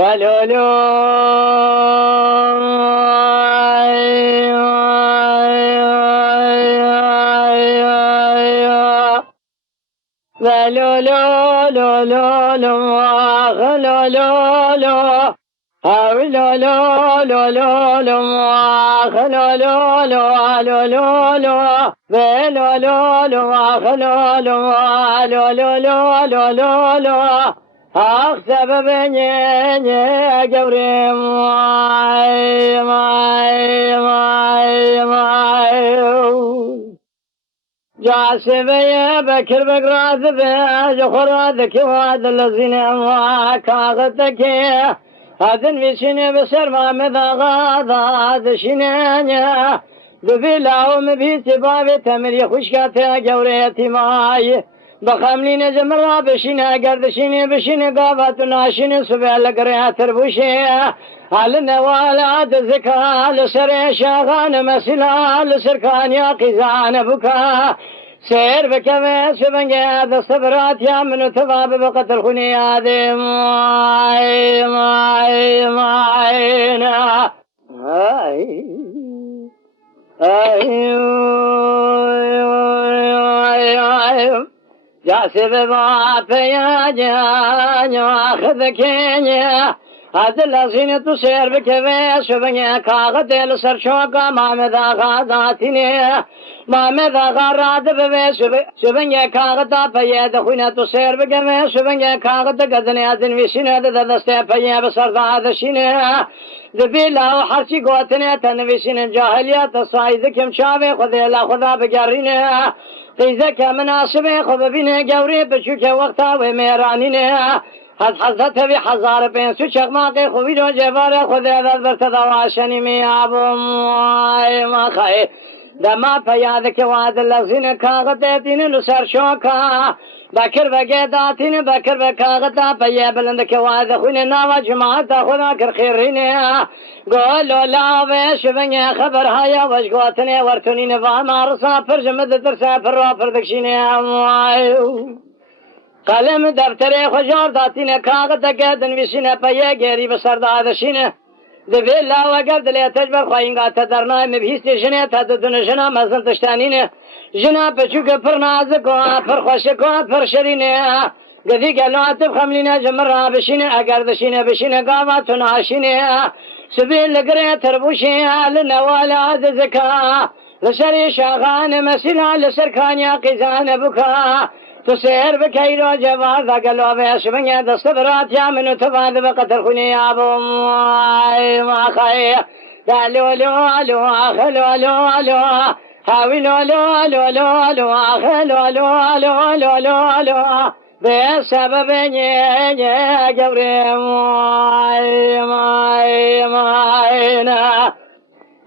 La la la la la la la la la la la la Havi la la la la la la la la la la la la ve la la la la la la la la la la Ah sebebini ne gevrim vay vay vay vay Casibeye bekir bekrazi be Yuhuradaki vadillazine va kağıttaki Adın vişini beser Mehmet Ağa da dışine ne Dübilahu mübiti babi temir yekuşkate gevreti mayi Bakamline cemra beşine gerdişini beşini gavatun aşini sübelle greatir buşi Haline vala zikal sere şagan mesila sirkan ya kizane buka Seyir bekeve sübenge de sabrat ya minu tevabı bakatil huniyadi May may may na Ay Ay ay ay Casibe vapaya ya khadkenya Adlazine tu ser bekeve sübenge kağıt el serçoka Mehmet Ağa zatine Mehmet Ağa radı beve sübenge kağıt paye de huyne tu ser bekeve sübenge kağıt gadne adın vişine de deste paye besar zadşine de bila harçi gotne tenvişine cahiliyet saydı kim çave khudela khuda begarine Teyze ke münasibe khubine gevri beçüke vakta ve meranine Hazreti ve hazar pensu çakmakı khubilo cevare khuda berta davaşani mi abum ay makay Dema peyade ke vadillazine kağıt etinin serşoka Bakır ve gedatini bakır ve kağıta peye bilinde ke vade khune nava cemaata khuda kır khirine Golo la ve şübenge haber haya vajgotine vartunine va marsa perjmed dersa per perdikşine Kalem deftere hojar datine kağıta gedin vişine peye geri besardadşine De la ve gerdle tecber khoyinga tadarna mebhis jine tadun jina mazın tştanine Jina peçuke per nazik per khoşko per şerine Gedi gelatib xamline cemra beşine agar dşine beşine gavatun aşine Sübül gre terbuşe al nevala zeka Lşeri şagan mesela lşerkan ya qizan buka Tüser bekeyro cevaz agalo ve şübenge dastebrat ya minu tevad ve qatr khuni abum ay ma khay Dalo lo lo akhlo lo lo Havi lo lo lo lo lo akhlo lo lo lo lo lo Ve sebebini ne gevrim ay may may na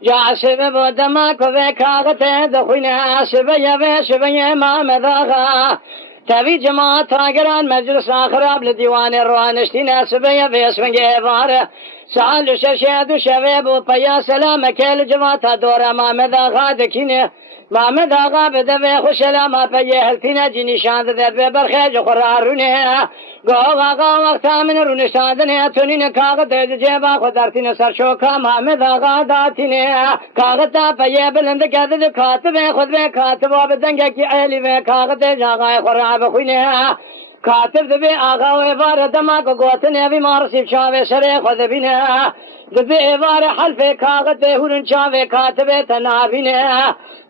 Casibe bu demak ve kağıte de huyne Şibeye ve şibeye Mehmet Ağa Tabi cemaat agiran meclis akhirab li divane ruhaniştine Şibeye ve şibeye var Sa'al şeşedu şeve bu paya selame kel cemaata dora Mehmet Ağa dekine Mehmet Ağa bede ve hoşelama peye heltine cinişandı der ve berxeci kurarune Govağa vakta min runiştadine tönine kağıt edeceğe kudartine serşoka Mehmet Ağa datine Kağıtta peye bilindi gedidi katı ve khud ve katı vabiden geki ehli ve kağıt edeceğe kurabı huyne Katip de bir ağa ve var demak gotin evi marsif çave şere khud bine de bir var halfe kağıt hurun çave katibe tenabine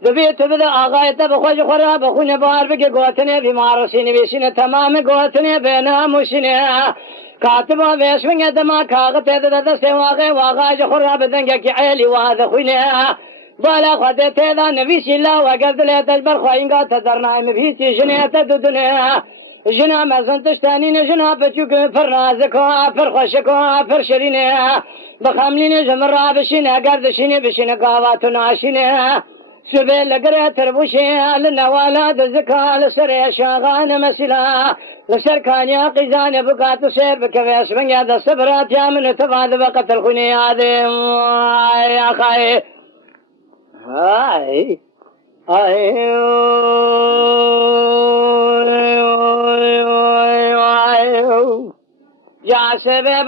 de bir tübe de ağa ete bu khoş kurabı huyne bar be gotin evi marsini beşine tamamı gotin be namusine Katıba veşmenge demak kağıt ede de sevağı vağa kurabeden geki ehli vadı huyne Bala khade teda nevişilla ve gerdle tecber khoyinga tadarna mebhisi jnete dudune Jina mezun tştanine jina peçuke per nazika per khoşka per şerine Bakamline cemra beşine gerdişine beşine gavatun aşine Sübel gre terbuşe al nevala zikal sere şagan mesela Lşerkan ya qizane bukatu ser bekeve şbenge de sabrat ya min tevad ve qatl khuniyade ay akhay Ay ay Ya سبب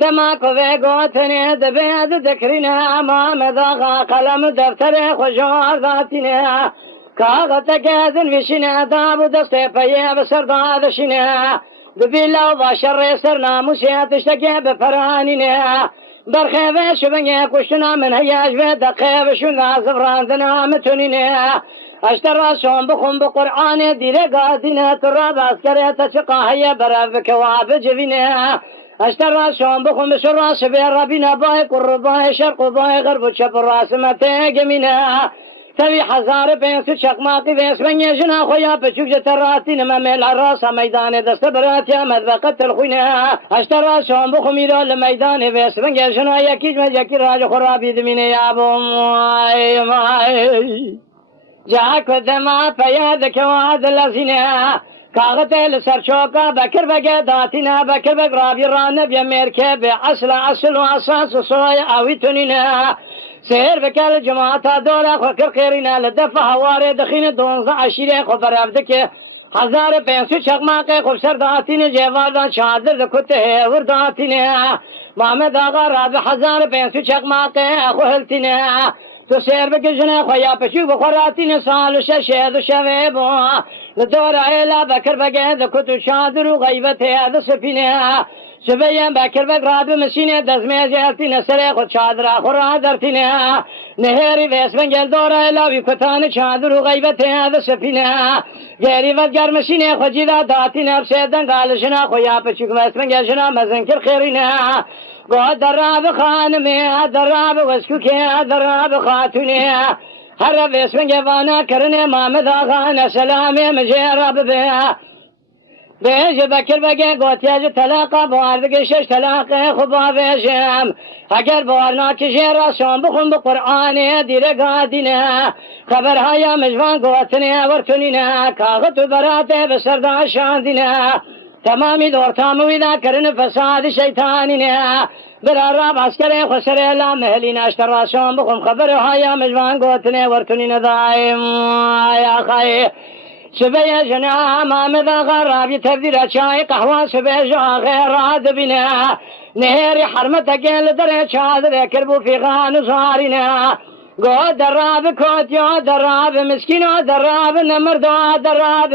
دما کوه گوتنه دبید دکرینه محمد آقا قلم دفتر خوشار داتینه کاغت گزن وشینه دابو دست پیه بسر دادشینه دبیلا و شر سر ناموسیت اشتکه بپرانینه برخه شبنگه کشتنا من هیاج و دقه بشون زفراندنا متونینه اشتر راسون بخون بقرآن دیره قادینه ترا باسکره تچقا هیا برف کواب جوینه اشتر راسون بخون بشر راس بیر ربینا بای قربای شرق و بای غرب و چپ راس متگمینه تبي حزار بينس شقماقي بينس من يجنا خويا بشوف جتراتي نما ميل الراس ميدان دست برات يا مذبقة الخوينا اشترى شون بخميرا الميدان بينس من يجنا يكيد من يكي راج خرابي دميني يا ابو ماي جاك ودما فيادك وعد الذين كاغتل سرچوكا بكر بگه داتنا بكر بگرابي رانب يميركب اصل واساس صويا اوي تنينا سير بكال جماعة دولة خكر خيرنا لدفع هواري دخين 12 عشيرة خبر عبدك 1500 شقماقي خبسر داتين جيوالدان شادر دكته ورداتين محمد آغا رابع 1500 شقماقي اخو هلتين تو سير بكجنا خويا بشوف بخوراتين سال ششيد شويبو لدور عيلا بكر بقى دكتو شادر وغيبته هذا سفينه شبيان بكر بقراب مسينة دزمي جالتين سري خود شادر آخر درتين نهيري بيس من جل دورا لاوي كتان شادر وغيبته هذا سفينه غيري ودقر مسينة خود جدا داتين بسيدن قالشنا خويا بشوف بيس من جلشنا مزنكر خيرينه قد دراب خانمي دراب وسكوكي دراب خاتوني هر بيس من جوانا كرني محمد آغانا سلامي مجيراب بيه بیش بکر بگه گوتیج طلاق باردگ شش طلاق خوبا بیشم اگر بارنا کشی راسون بخون بقرآن دیره قادینه خبرهای مجوان گوتنه ورکنینه کاغت و برات بسردا شاندینه تمامی دور تامویدا کرن فساد شیطانینه براراب عسکر خسر لام مهلین اشتر راسون بخون خبرهای مجوان گوتنه ورکنینه دائم یا خیر شبيه جنا محمد غرابي تبديل شاي قهوة شبيه جا غير عاد بنا نهيري حرمتك لدري شادر كربو في غان صارنا قو دراب كوت يا دراب مسكين دراب نمرد دراب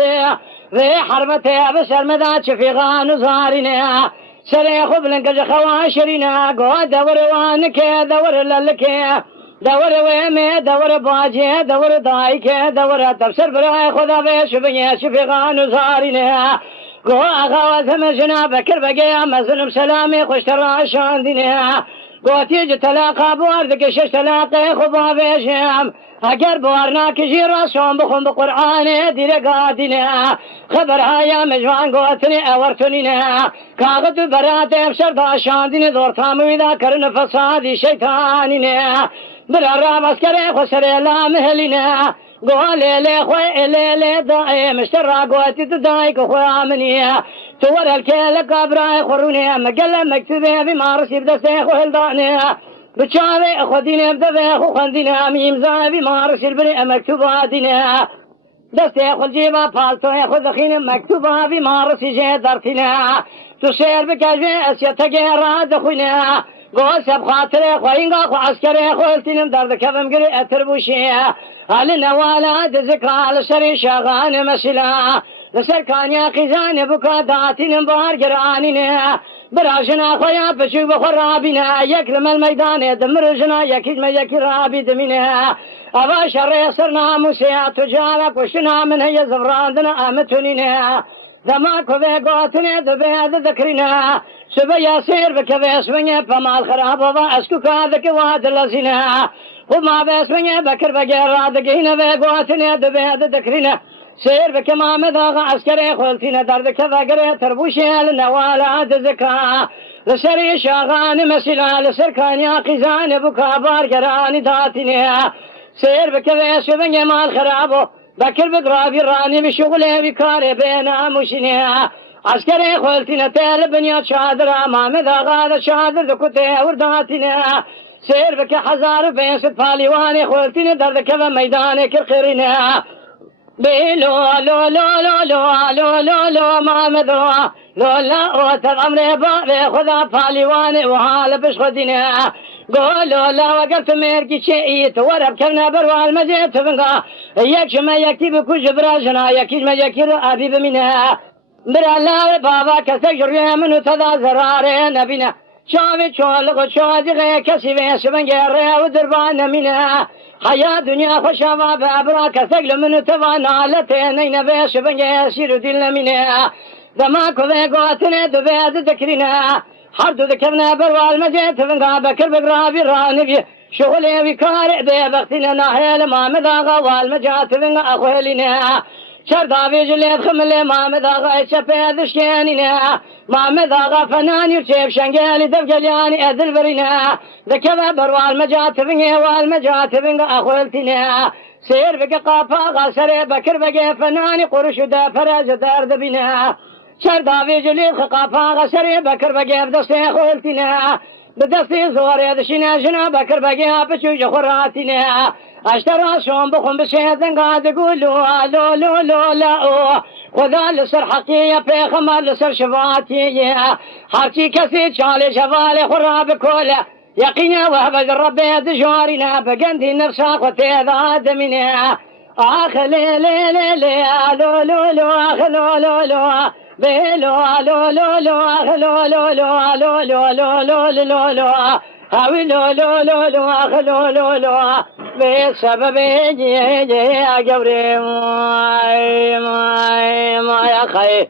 ذي حرمتي بسر مدات في غان صارنا سري خبلنك جخواشرنا قو دور وانك دور للك دور ويمي دور باجي دور دايكه دور تفسر برای خدا به شبیه شفیقان زارینه گو آقا زمجنا بکر بگه مظلم سلامی خوشتر شاندینه گوتیج طلاق بوارد که شش طلاق خوبا بشم اگر بوارنا کشی راسون بخون بقرآن دیره قادینه خبرهای مجوان گوتنی اورتنینه کاغت برات افسر دا شاندینه دور تامویدا کرن فسادی شیطانینه برارا مسكري خسر لا مهلنا قولي لي خوي لي داي مشترى قوتي تدايك خويا مني تور الكيل كبراي خروني مقلم مكتبي بمارسي بدسي خلداني بتشاوي خديني بدبي خندينا ميمزا بمارسي البري مكتوباتنا دستي خل جيبا فالتو خذ خين مكتوبة بمارسي جدرتنا تشير بكجبي اسيتك راد خوينا قول سب خاطر خوينغا خو عسكري خويلتين درد كفم قري اتربوشي على نوالا دزكا لسري شاغان مسلا لسر كان يا خزان بكا داتين بار قرانين براجنا خويا بشوف بخرابنا يكرم الميدان دمر جنا يكيد ما يكرابي دمنا ابا شر صرنا موسى تجالا كشنا من هي زفراندنا امتنينا دما كوه قاتنه دبه ذكرنا سبيا سير بكبس من فمال خراب واسكو كذك واد لزنا وما بس من بكر بغير دقينا بقاتنه دبه ذكرنا سير بكما مدغ عسكري خلتنا درد كذا تربوشي النوالا ذكا لسري شاغان مسلا لسركان يا قزان بكا بارقران داتنا سير بكبس من مال خراب بكر بقرابي راني بشغله بكار بينا مشينه عسكري خلتنا تال بنيا شادر امام دغا شادر دكته ورداتنا سير بك حزار بيس فاليواني خلتنا درد كذا ميدان كرخرنا بيلو لو لو لو لو لو لو لو ما مدروا لولا اوت الامر باب خدا پالیوان وحال بش خدینه قول لولا وقفت ميركي شيء تورب كنا بروال مجيت فنقا يكش ما يكتي بكوش براجنا يكيش ما يكير أبيب منها برا الله بابا كسجر منو تدا زرار نبينا شافي شوالق شوادي غي كسي بيش بنجر ودربان منها حياة دنيا خشابا بابرا كسجل منو تبانا لتين بيش بنجر سيرو دلنا منها دماكو ذي قوتنا دبيد ذكرنا حرد ذكرنا بروال مجيت فنقا بكر بقرابي رانبي شغلي بكار دي بختنا ناحيل ما مداغا والمجات فنقا أخوالنا شردا بيجليت خملي ما مداغا شفيد شكيننا ما مداغا فنان يرشيب شنقالي دفقلياني أذل برنا ذكبا بروال مجات فنقا والمجات فنقا أخوالتنا سير بقى قافا غاسري بكر بقى فناني قرش دا فراز دار دبنا شردا بيجلي خقافا غسري بكر بقى بدستي خولتنا بدستي زوري دشنا جنا بكر بقى بشوج خراتنا اشترى شون بخم بشيدن قاعد يقولوا لو لو لو لا خذا لسر حقية في خمر لسر شفاتي حرتي كسي شالي شفالي خراب كولا يقينا وهب الرب دجارنا بقندي نفسا قتي ذات منها اخ لي لي لي لي لو لو لو اخ لو لو لو بلو لو لو لو اخ لو لو لو لو لو لو لو لو لو هاوي لو لو لو لو اخ لو لو لو بسبب جي جي اجبري ما يا خي